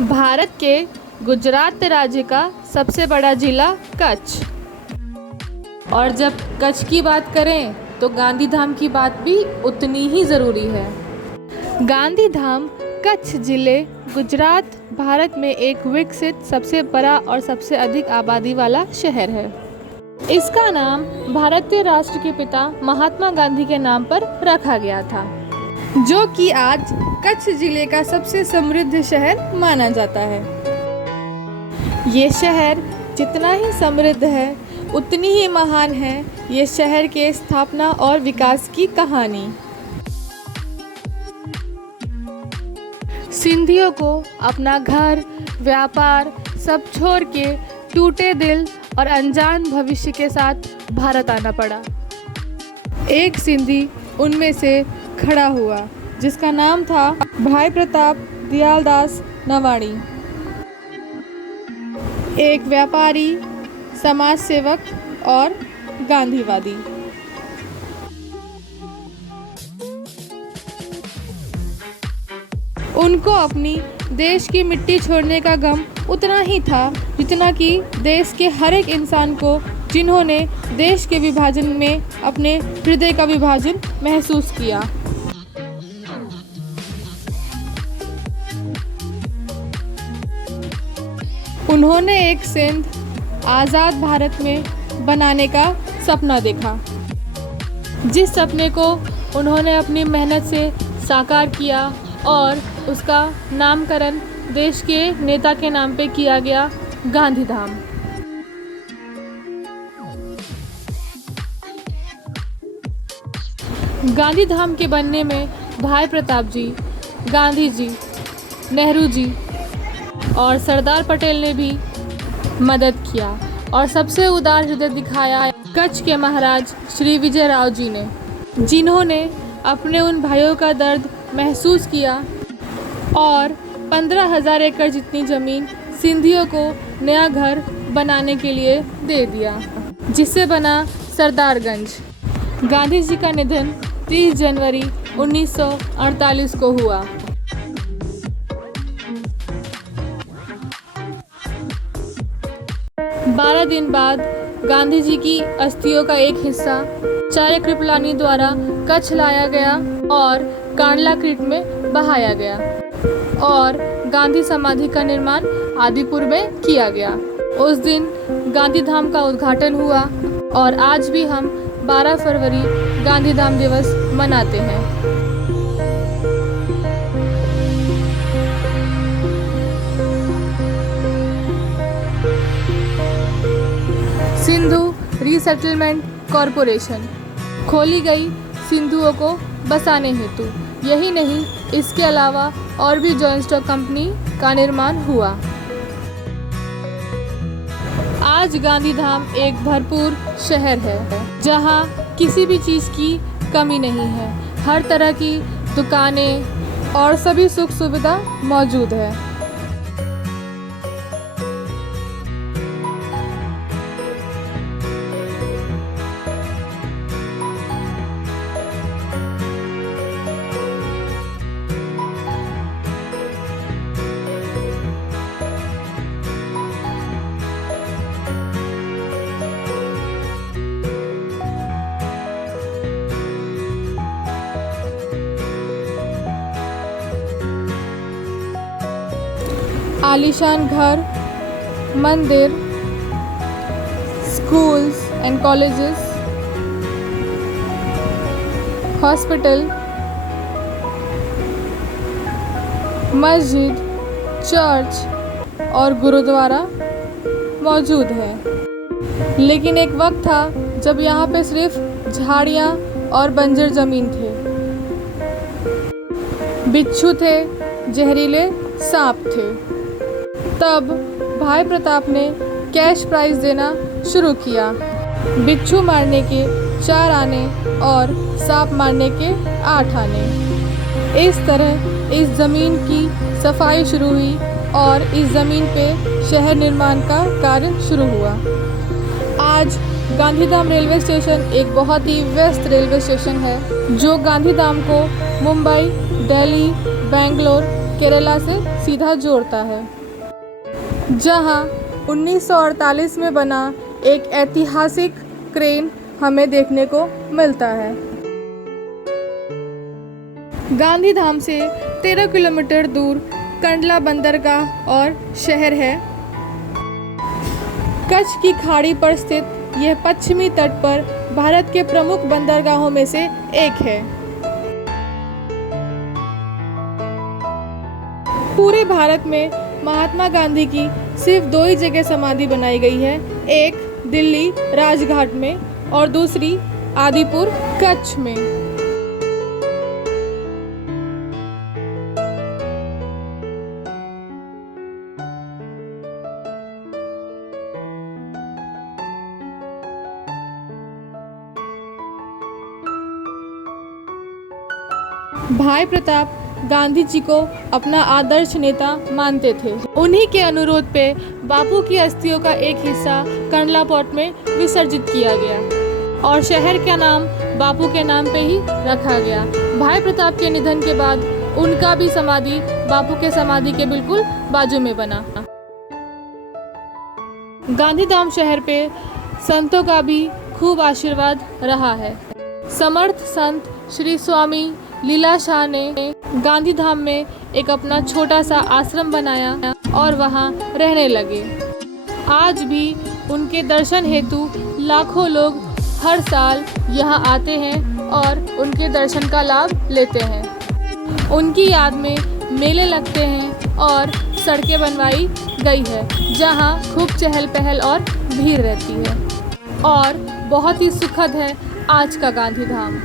भारत के गुजरात राज्य का सबसे बड़ा जिला कच्छ। और जब कच्छ की बात करें तो गांधीधाम की बात भी उतनी ही ज़रूरी है। गांधीधाम कच्छ जिले गुजरात भारत में एक विकसित सबसे बड़ा और सबसे अधिक आबादी वाला शहर है। इसका नाम भारतीय राष्ट्र के पिता महात्मा गांधी के नाम पर रखा गया था, जो कि आज कच्छ जिले का सबसे समृद्ध शहर माना जाता है। ये शहर जितना ही समृद्ध है उतनी ही महान है ये शहर के स्थापना और विकास की कहानी। सिंधियों को अपना घर, व्यापार सब छोड़ के टूटे दिल और अनजान भविष्य के साथ भारत आना पड़ा। एक सिंधी उनमें से खड़ा हुआ जिसका नाम था भाई प्रताप दयालदास नवाणी। एक व्यापारी, समाज सेवक और गांधीवादी। उनको अपनी देश की मिट्टी छोड़ने का गम उतना ही था जितना कि देश के हर एक इंसान को जिन्होंने देश के विभाजन में अपने हृदय का विभाजन महसूस किया। उन्होंने एक सिंध आज़ाद भारत में बनाने का सपना देखा, जिस सपने को उन्होंने अपनी मेहनत से साकार किया और उसका नामकरण देश के नेता के नाम पे किया गया, गांधीधाम। गांधीधाम के बनने में भाई प्रताप जी, गांधी जी, नेहरू जी और सरदार पटेल ने भी मदद किया और सबसे उदार हृदय दिखाया कच्छ के महाराज श्री विजय राव जी ने, जिन्होंने अपने उन भाइयों का दर्द महसूस किया और 15,000 एकड़ जितनी ज़मीन सिंधियों को नया घर बनाने के लिए दे दिया, जिससे बना सरदारगंज। गांधी जी का निधन 30 जनवरी 1948 को हुआ। बारह दिन बाद गांधी जी की अस्थियों का एक हिस्सा चार्य कृपलानी द्वारा कच्छ लाया गया और कांडला क्रीक में बहाया गया और गांधी समाधि का निर्माण आदिपुर में किया गया। उस दिन गांधीधाम का उद्घाटन हुआ और आज भी हम 12 फरवरी गांधीधाम दिवस मनाते हैं। सिंधु रीसेटलमेंट कॉरपोरेशन खोली गई सिंधुओं को बसाने हेतु। यही नहीं, इसके अलावा और भी जॉइंट स्टॉक कंपनी का निर्माण हुआ। आज गांधीधाम एक भरपूर शहर है जहां किसी भी चीज़ की कमी नहीं है। हर तरह की दुकानें और सभी सुख सुविधा मौजूद है। आलीशान घर, मंदिर, स्कूल्स एंड कॉलेजेस, हॉस्पिटल, मस्जिद, चर्च और गुरुद्वारा मौजूद है। लेकिन एक वक्त था जब यहाँ पे सिर्फ झाड़ियाँ और बंजर ज़मीन थे। बिच्छू थे, जहरीले सांप थे। तब भाई प्रताप ने कैश प्राइज देना शुरू किया। बिच्छू मारने के 4 आने और सांप मारने के 8 आने। इस तरह इस ज़मीन की सफाई शुरू हुई और इस ज़मीन पे शहर निर्माण का कार्य शुरू हुआ। आज गांधीधाम रेलवे स्टेशन एक बहुत ही व्यस्त रेलवे स्टेशन है, जो गांधीधाम को मुंबई, दिल्ली, बेंगलोर केरला से सीधा जोड़ता है, जहां 1948 में बना एक ऐतिहासिक क्रेन हमें देखने को मिलता है। गांधीधाम से 13 किलोमीटर दूर कंडला बंदरगाह और शहर है। कच्छ की खाड़ी पर स्थित यह पश्चिमी तट पर भारत के प्रमुख बंदरगाहों में से एक है। पूरे भारत में महात्मा गांधी की सिर्फ 2 ही जगह समाधि बनाई गई है, एक दिल्ली राजघाट में और दूसरी आदिपुर कच्छ में। भाई प्रताप गांधी जी को अपना आदर्श नेता मानते थे। उन्हीं के अनुरोध पे बापू की अस्थियों का एक हिस्सा कंडला पोर्ट में विसर्जित किया गया और शहर का नाम बापू के नाम पे ही रखा गया। भाई प्रताप के निधन के बाद उनका भी समाधि बापू के समाधि के बिल्कुल बाजू में बना। गांधीधाम शहर पे संतों का भी खूब आशीर्वाद रहा है। समर्थ संत श्री स्वामी लीला शाह ने गांधीधाम में एक अपना छोटा सा आश्रम बनाया और वहाँ रहने लगे। आज भी उनके दर्शन हेतु लाखों लोग हर साल यहाँ आते हैं और उनके दर्शन का लाभ लेते हैं। उनकी याद में मेले लगते हैं और सड़कें बनवाई गई है, जहाँ खूब चहल पहल और भीड़ रहती है और बहुत ही सुखद है आज का गांधीधाम।